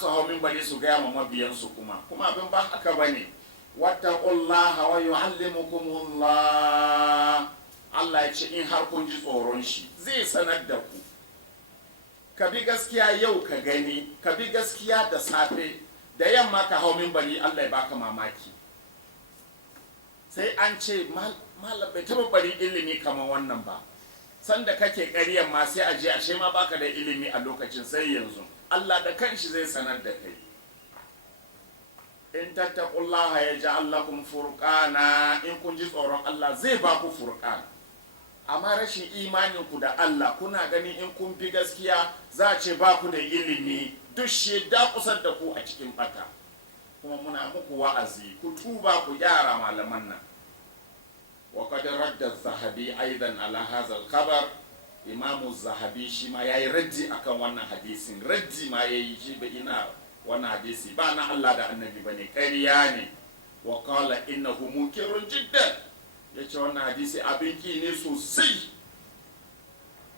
su hau minbari su gaya ma mabiyansu kuma abin ba haka bane. Wattaqullaha wa yu'allimukumullah. Allah ya ce in har kun ji tsoron shi zai sanar da ku. Ka bi gaskiya yau ka gani, ka bi gaskiya da safe, da yamma ka hau minbari Allah ya baka mamaki. Sai an ce malam bai taba bari ilimi kamar wannan ba. Sanda kake ƙaryan ma sai a je ashe ma baka da ilimi a lokacin, sai yanzu Allah da kanshi zai sanar da kai. In tattaqullaha yaj'al lakum furqana, in kun ji tsoron Allah zai ba ku furqan. Amma rashin imanin ku da Allah, kuna gani in kun fi gaskiya za a ce ba ku da ilimi, duk shi da kusar da ku a cikin bata. Kuma muna muku wa'azi, ku tuba ku gyara malaman nan. Wa qad radda az-Zahabi aidan ala hadha al-khabar. Imamu Zahabi shi ma yayi raddi akan wannan hadisin, raddi ma yayi shi ba ina wannan hadisi ba na Allah da Annabi bane, ƙarya ne. Wa qala innahu munkirun jiddan, yace wannan hadisi abin ki ne sosai.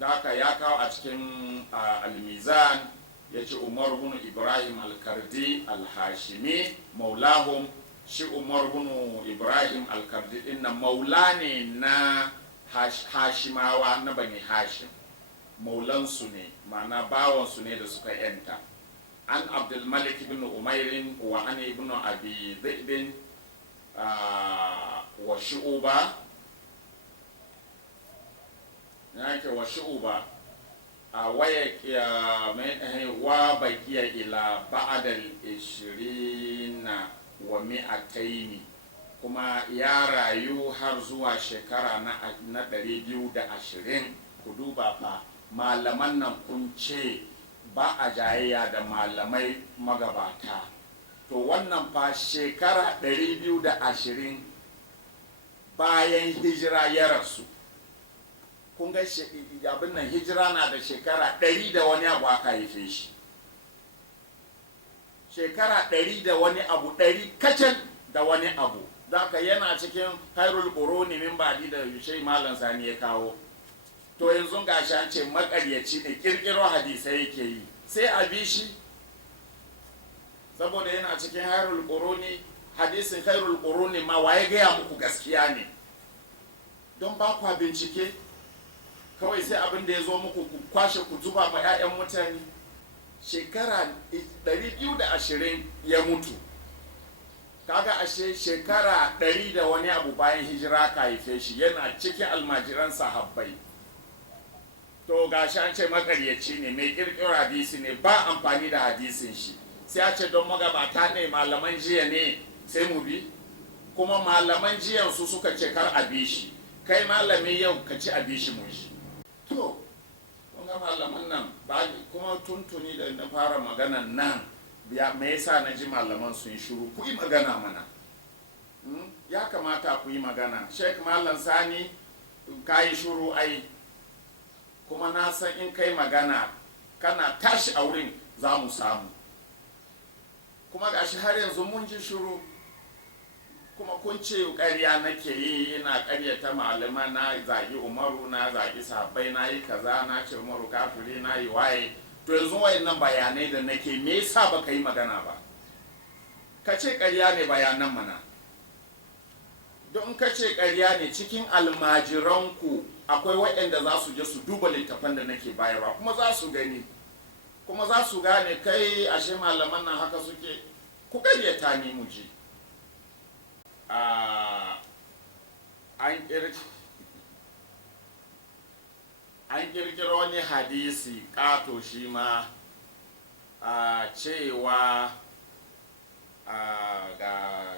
Da haka ya kawo a cikin al-Mizan, yace Umar ibn Ibrahim al-Kardi al-Hashimi maulahum. Shi Umar ibn Ibrahim al-Kardi inna maula ne na Hashimawa na Bani Hashim, maulansu ne, ma'ana bawansu ne da suka yanta. An Abdul Malik ibn Umairin wa an ibn Abi Dhi'bin wa Shu'ba, yake wa Shu'ba wa baqiya ila ba'da al-20 wa 200, kuma ya rayu har zuwa shekara na 220. Ku duba fa, malaman nan kun ce ba a jayayya da malamai magabata, to wannan fa shekara 220 bayan hijira ya rasu. Kun ga abin nan, hijira na da shekara 100 da wani abu aka haife shi, shekara 100 da wani abu, 100 kacal da wani abu. Zaka yana cikin hairul quruni min ba'di da Shai Malam Sani ya kawo. To yanzu gashi an ce makaryaci ne, kirkiro hadisai yake yi, sai a bi shi saboda yana cikin hairul quruni. Hadisin hairul quruni ma waye gaya muku gaskiya ne? Don ba kwa bincike, kawai sai abin da ya zo muku ku kwashe ku zuba ma 'ya'yan mutane. Shekara 220 ya mutu, kaga ashe shekara 100 da wani abu bayan hijira ka haife shi, yana cikin almajiran sahabbai. To gashi an ce makaryaci ne, mai kirkiro hadisi ne, ba amfani da hadisin shi. Sai a ce don magabata ne, malaman jiya ne, sai mu bi. Kuma malaman jiyan su suka ce kar a bi shi, kai malami yau ka ci a bi shi mun shi. To ga malaman nan ba, kuma tuntuni da na fara maganan nan, me yasa na ji malaman sun shiru? Ku yi magana mana. Ya kamata ku yi magana. Sheikh Malam Sani ka yi shiru ai, kuma na san in kai magana kana tashi a wurin za mu samu. Kuma gashi har yanzu mun ji shiru, kuma kun ce ƙarya nake yi, yana ƙaryata malama, na zagi Umaru, na zagi sahabbai, na yi kaza, na ce Umaru kafiri, na yi waye. To yanzu wayannan bayanai da nake, me yasa baka yi magana ba? Ka ce ƙarya ne bayanan mana. Don ka ce ƙarya ne, cikin almajiranku akwai waɗanda za su je su duba littafan da nake bayarwa, kuma za su gani, kuma za su gane kai ashe malaman nan haka suke. Ku ƙaryata ni mu ji. An kirkiro wani hadisi ƙato shi ma, cewa ga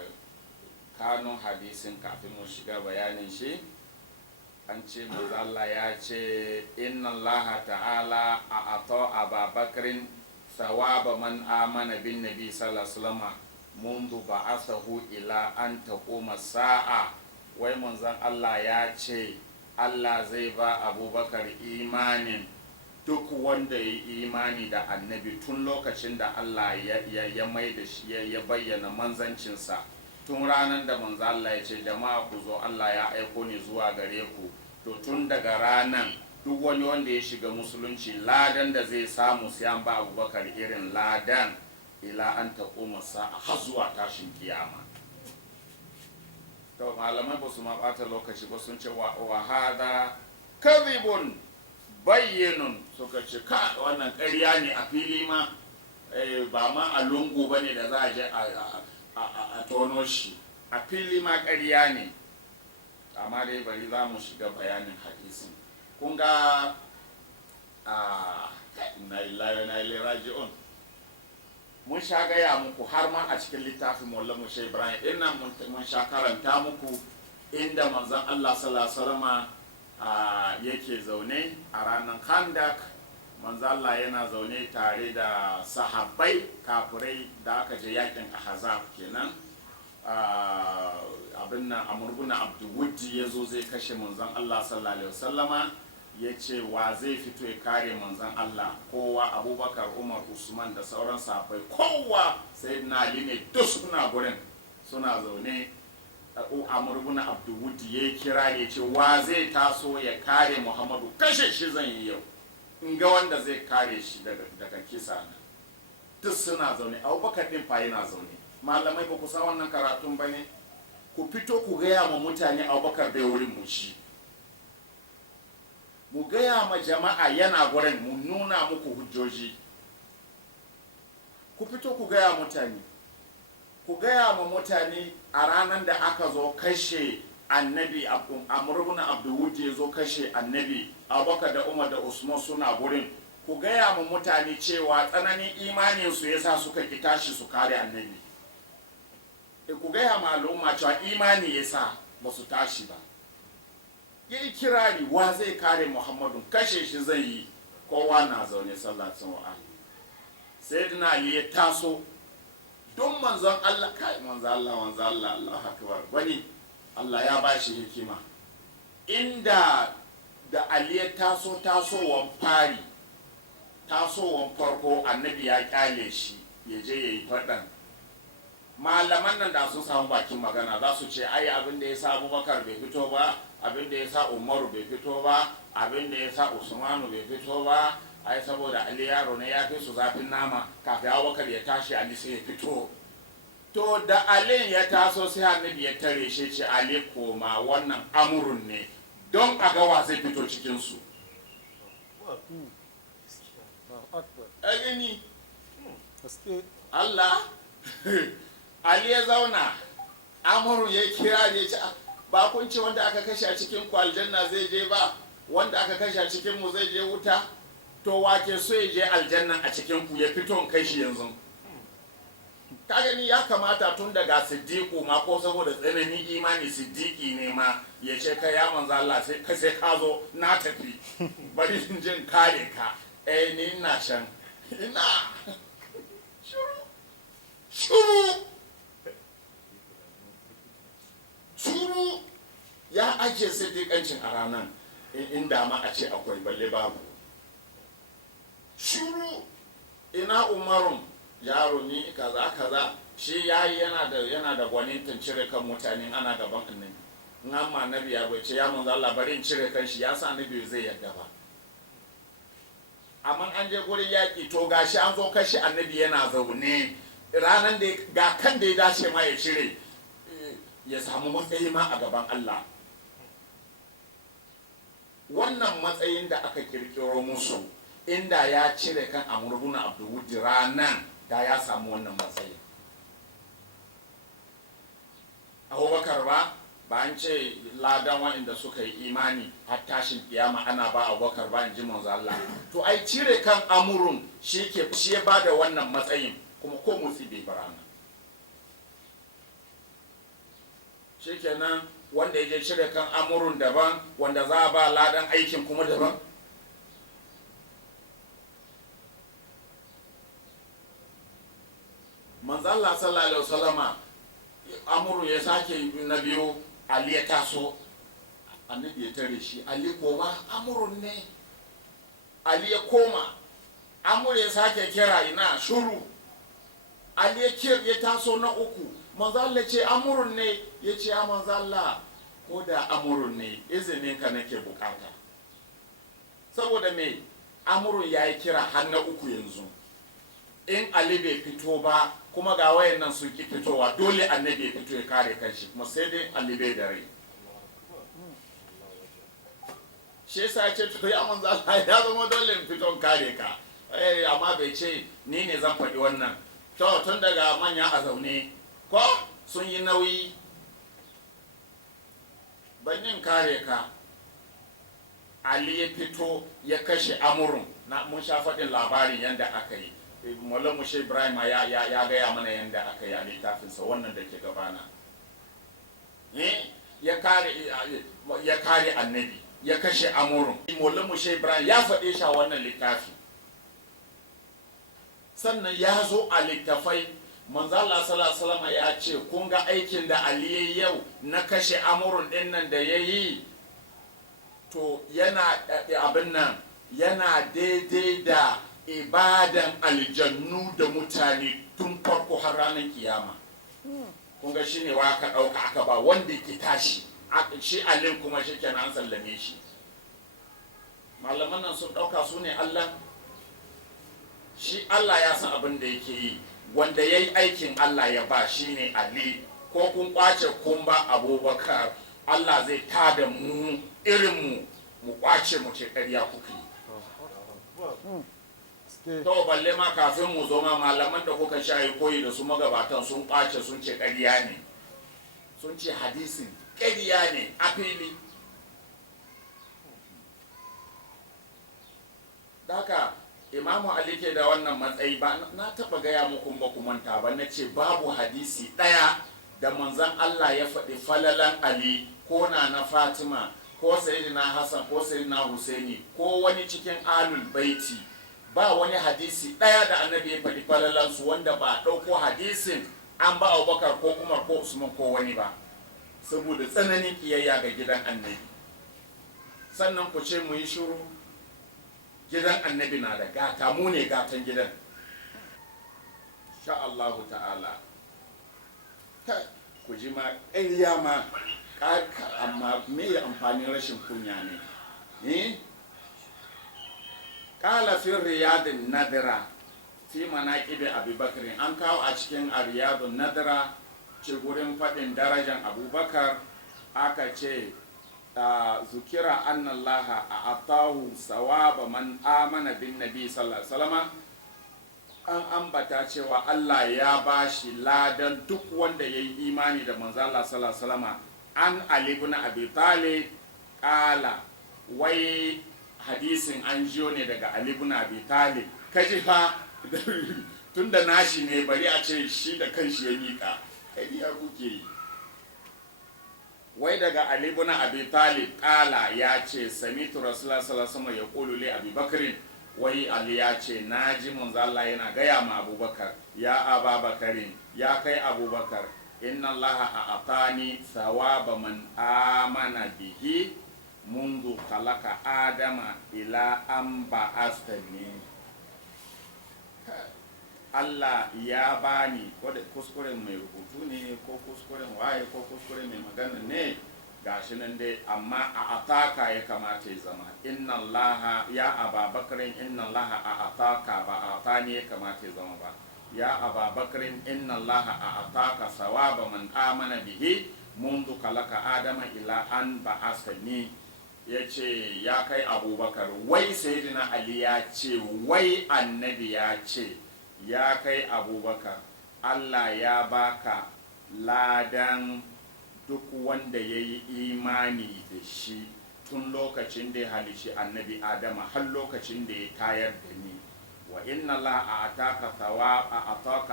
kanun hadisin kafin mu shiga bayanin shi. An ce manzo Allah ya ce inna Allah ta'ala a'ata Abubakrin thawaba man amana bin nabi sallallahu alaihi wasallam mundu ba'athahu ila an taquma sa'a. Wai manzon Allah ya ce Allah zai ba Abubakar imanin duk wanda ya imani da annabi tun lokacin da Allah ya mai da shi, ya bayyana manzancinsa, tun ranar da manzo Allah ya ce jama'a ku zo, Allah ya aiko ni zuwa gare ku. To tun daga ranan duk wani wanda ya shiga musulunci, ladan da zai samu sai an ba Abubakar irin ladan ila an taquma sa'a har zuwa tashin kiyama. To malamai ba su ma bata lokaci ba sun ce wa hada kadhibun bayyinun, suka ce ka wannan ƙarya ne a fili ma, ba ma a lungu ba ne da za a je a tono shi, a fili ma ƙarya ne. Amma dai bari za mu shiga bayanin hadisin. Kun ga na ilayi raji'un, mun sha gaya muku har ma a cikin littafin Maulana Mushe Ibrahim ɗin nan mun sha karanta muku inda manzon Allah sallallahu alaihi yake zaune a ranar Khandak. Manzon Allah yana zaune tare da sahabbai kafirai da aka je yakin Ahzab kenan. Abin nan Amr ibn Abdul Wuddi yazo zai kashe manzon Allah sallallahu alaihi wasallama, ya ce wa zai fito ya kare manzon Allah. Kowa Abubakar, Umar, Usman da sauran sahabbai, kowa sayyidina Ali ne duk suna gurin suna zaune. Amr ibn Abdul Wuddi ya kira ya ce wa zai taso ya kare Muhammadu, kashe shi zan yi yau, in ga wanda zai kare shi daga kisa na. Duk suna zaune, Abubakar din fa yana zaune. Malamai ba ku san wannan karatun ba ne? Ku fito ku gaya ma mutane Abubakar bai wurin mu ci, mu gaya ma jama'a yana gurin, mu nuna muku hujjoji. Ku fito ku gaya mutane, ku gaya ma mutane a ranar da aka zo kashe annabi Amr ibn Abdul Wuddi ya zo kashe annabi, Abubakar da Umar da Usman suna gurin. Ku gaya ma mutane cewa tsananin imaninsu yasa suka ki tashi su kare annabi. Ku gaya ma al'umma cewa imani yasa ba su tashi ba. Ya yi kirari wa zai kare Muhammadu, kashe shi zai yi. Kowa na zaune sallacin wa'ala. Sayyidina Ali ya taso don manzon Allah, kai manzon Allah Allah akbar, wani Allah ya ba shi hikima. Inda da Ali ya tasowan farko annabi ya kyale shi ya je ya yi faɗan. Malaman nan da sun samu bakin magana za su ce ai abin da ya sa Abubakar bai fito ba, abin da ya sa Umaru bai fito ba, abin da ya sa Usmanu bai fito ba, ai saboda Ali yaro ne ya fi su zafin nama, kafin Abubakar ya tashi Ali sai ya fito. To da Ali ya taso sai annabi ya tare shi, ce Ali koma, wannan amurun ne don a ga wa zai fito cikin su. Agani Allah Ali ya zauna, amurun ya kira ya ce ba kun ce wanda aka kashe a cikin ku aljanna zai je ba, wanda aka kashe a cikin mu zai je wuta, to wake so ya je aljanna a cikin ku ya fito in kai shi yanzu. Ka gani ya kamata tun daga siddiqu ma, ko saboda tsananin imani siddiqi ne ma, ya ce kai ya manzo Allah sai ka zo na tafi, bari in jin kare ka. Ni ina shan ina shuru ya ajiye siddiƙancin a ranar, inda ma a ce akwai balle babu. Shuru ina Umarun yaro ni kaza shi yayi yana da gwanintan cire kan mutane ana gaban annabi. In amma annabi ya bai ce ya manzo Allah bari in cire kan shi, ya sa annabi zai yarda ba. Amma an je gurin yaƙi to gashi an zo kashi annabi yana zaune, ranar da ga kan da ya dace ma ya cire, ya samu matsayi ma a gaban Allah. Wannan matsayin da aka kirkiro musu, inda ya cire kan Amr ibn Abdul Wuddi ranan, da ya samu wannan matsayi. Abubakar ba an ce ladan wa'inda suka yi imani har tashin kiyama ana ba Abubakar ba, in ji manzo Allah. To ai cire kan amurun shi ya bada wannan matsayin, kuma ko mutsi bai barana. Shikenan wanda ya je cire kan amurun daban, wanda za a ba ladan aikin kuma daban. Manzo Allah sallallahu alaihi wasallama amuru ya sake na biyu, Ali ya taso, annabi ya tare shi, Ali koma, amurun ne. Ali ya koma, amuru ya sake kira, ina shuru. Ali ya taso na uku, manzo Allah ce amurun ne, ya ce ya manzo Allah, ko da amurun ne izinin ka nake bukata. Saboda me amurun ya yi kira har na uku yanzu. in Ali bai fito ba kuma ga wayan nan sun ki fitowa dole annabi ya fito ya kare kanshi kuma sai dai Ali bai da rai. Shi yasa ce to ya manzo Allah ya zama dole in fito kare ka, amma bai ce ni ne zan faɗi wannan. To tun daga manya a zaune ko sun yi nauyi ban yin kare ka. Ali ya fito ya kashe Amurun na mun sha faɗin labarin yadda aka yi. Mallam Mushe Ibrahim ya gaya mana yadda aka yi a littafinsa wannan da ke gabana. Ya kare annabi ya kashe Amurun. Mallam Mushe Ibrahim ya faɗe shi a wannan littafi. Sannan ya zo a littafai manzo Allah sallallahu alaihi wasallam ya ce kun ga aikin da Ali yayi yau na kashe Amurun din nan da yayi to yana abin nan yana daidai da ibadan aljannu da mutane tun farko har ranar kiyama. Kun ga shine wa aka ɗauka aka ba wanda ke tashi shi alin kuma shi kenan an sallame shi. Malaman nan sun ɗauka su ne Allah. Shi Allah ya san abin da yake yi, wanda ya yi aikin Allah ya ba shi ne Ali. Ko kun kwace kun ba Abubakar, Allah zai tada mu irinmu mu kwace mu ce ƙarya kuka yi. To balle ma kafin mu zo ma malaman da kuka shayi koyi da su magabatan sun kwace sun ce ƙarya ne, sun ce hadisin ƙarya ne a fili. Daka Imamu Ali ke da wannan matsayi ba na taɓa gaya muku ba ku manta ba, na ce babu hadisi ɗaya da manzon Allah ya faɗi falalan Ali ko na Fatima ko Sayyidina Hassan ko Sayyidina Husaini ko wani cikin alul baiti, ba wani hadisi ɗaya da annabi ya faɗi falalansu wanda ba ɗauko hadisin an ba Abubakar ko Umar ko Usman ko wani ba, saboda tsananin kiyayya ga gidan annabi. Sannan ku ce mu yi shiru, gidan annabi na da gata, mu ne gatan gidan. Sha Allahu ta'ala. Ku ji ma ƙarya ma amma me amfanin rashin kunya ne? Kala fi riyadin nadira fi manaqibi Abubakar, an kawo a cikin riyadun nadira ce gurin faɗin darajan Abubakar aka ce zukira annallaha a atahu sawaba man amana bin nabi sallallahu alaihi wasallam, an ambata cewa Allah ya bashi ladan duk wanda ya yi imani da manzo Allah sallallahu alaihi wasallam. An Ali ibn Abi Talib kala, wai hadisin an jiyo ne daga Ali ibn Abi Talib. Kaji fa tunda nashi ne bari a ce shi da kanshi ya mika, kai ya kuke yi. Wai daga Ali ibn Abi Talib kala ya ce samitu Rasulullah sallallahu alaihi wasallam ya qulu li Abi Bakrin, wai Ali ya ce naji manzo Allah yana gaya ma Abubakar, ya Ababakarin, ya kai Abubakar, inna Allah a'atani thawaba man amana bihi mundu khalaqa adama ila an ba'athani. Allah ya bani, ko da kuskuren mai rubutu ne ko kuskuren waye ko kuskuren mai magana ne gashi nan dai, amma a ataka ya kamata ya zama. Inna Allah ya Ababakarin, inna Allah a ataka ba a atani ya kamata ya zama ba. Ya Ababakarin, inna Allah a ataka sawaba man amana bihi mundu kalaka adama ila an ba'asani. Ya ce ya kai Abubakar, wai Sayyidina Ali ya ce, wai annabi ya ce, ya kai Abubakar, Allah ya baka ladan duk wanda ya yi imani da shi tun lokacin da ya halishi annabi Adama har lokacin da ya tayar da ni. Wa inna Allah a'ataka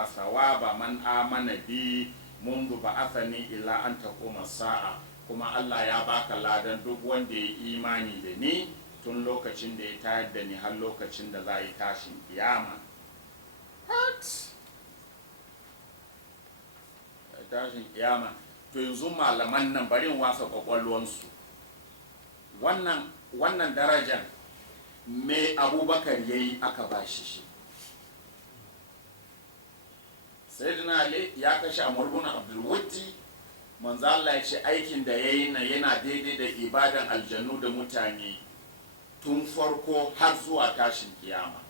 thawaba man amana bi mundu ba'athani ila an taquma sa'a, kuma Allah ya baka ladan duk wanda ya yi imani da ni tun lokacin da ya tayar da ni har lokacin da za a yi tashin kiyama. Tashin kiyama. To yanzu malaman nan bari in wasa kwakwalwansu, wannan darajar me Abubakar ya yi aka ba shi. Sayyidina Ali ya kashe Amr ibn Abdul Wutti, manzo Allah ya ce aikin da yayi na yana daidai da ibadan aljannu da mutane tun farko har zuwa tashin kiyama.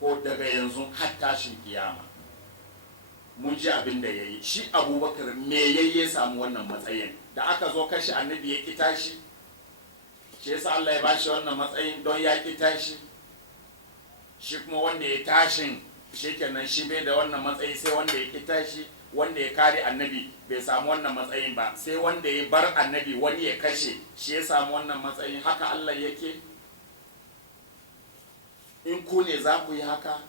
ko daga yanzu har tashin kiyama. Mun ji abin da ya yi. Shi Abubakar me ya samu wannan matsayin da aka zo kashe annabi ya ki tashi? Shi yasa Allah ya bashi wannan matsayin don ya ki tashi. Shi kuma wanda ya tashin shikenan shi bai da wannan matsayi, sai wanda ya ki tashi. Wanda ya kare annabi bai samu wannan matsayin ba, sai wanda ya bar annabi wani ya kashe shi ya samu wannan matsayin. Haka Allah yake. In ku ne za ku yi haka?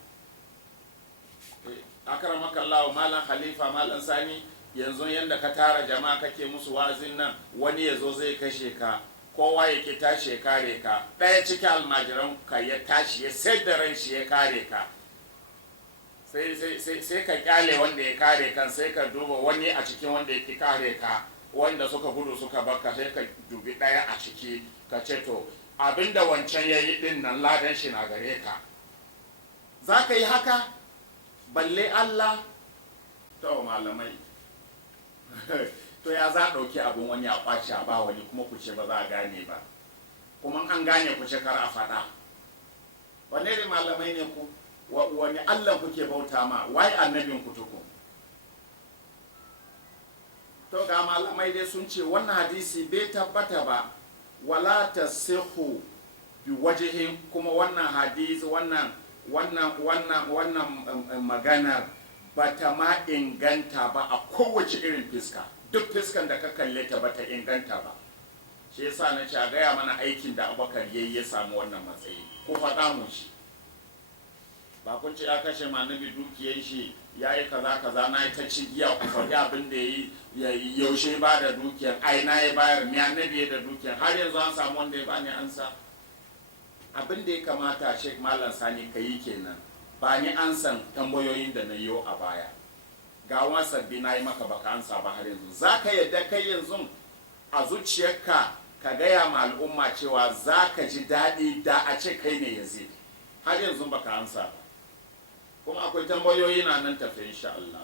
Akramaka Allah, malam Khalifa, malam Sani, yanzu yanda ka tara jama'a kake musu wa'azin nan, wani ya zo zai kashe ka, kowa ya ki tashi ya kare ka, ɗaya cikin almajiran ka ya tashi ya sai da ran shi ya kare ka, sai ka kyale wanda ya kare kan, sai ka duba wani a cikin wanda ya ki kare ka, wanda suka gudu suka baka, sai ka dubi ɗaya a ciki ka ce to abinda wancan ya yi ɗin nan ladan shi na gare ka. Za ka yi haka? Balle Allah? To malamai to ya za a ɗauki abin wani a ƙwace a ba wani kuma ku ce ba za a gane ba, kuma an gane ku ce kar a faɗa. Wane ne malamai ne ku? Wani Allah kuke bauta ma? Wai annabin ku tuku? To ga malamai dai sun ce wannan hadisi bai tabbata ba, wala tasihu bi wajhin, kuma wannan hadisi wannan maganar ba ta ma inganta ba a kowace irin fiska. Duk fiskan da ka kalle ta ba ta inganta ba. Shi yasa na ce a gaya mana aikin da Abubakar yayi ya samu wannan matsayi, ko faɗa mu shi. Ba kun ce ya kashe ma nabi dukiyar shi, ya yi kaza na yi ta cigiya, ku faɗi abin da ya yi yaushe ba da dukiyar, ai na ya bayar, me annabi ya da dukiyar, har yanzu an samu wanda ya bani ansa. Abin da ya kamata Sheikh Malam Sani ka yi kenan, ba ni ansan tambayoyin da na yi a baya. Ga wani sabbi na yi maka baka ansa ba har yanzu. Za ka yadda kai yanzu a zuciyarka ka gaya ma al'umma cewa za ka ji daɗi da a ce kai ne Yazid. Har yanzu baka ansa ba. Kuma akwai tambayoyi na nan tafe insha Allah.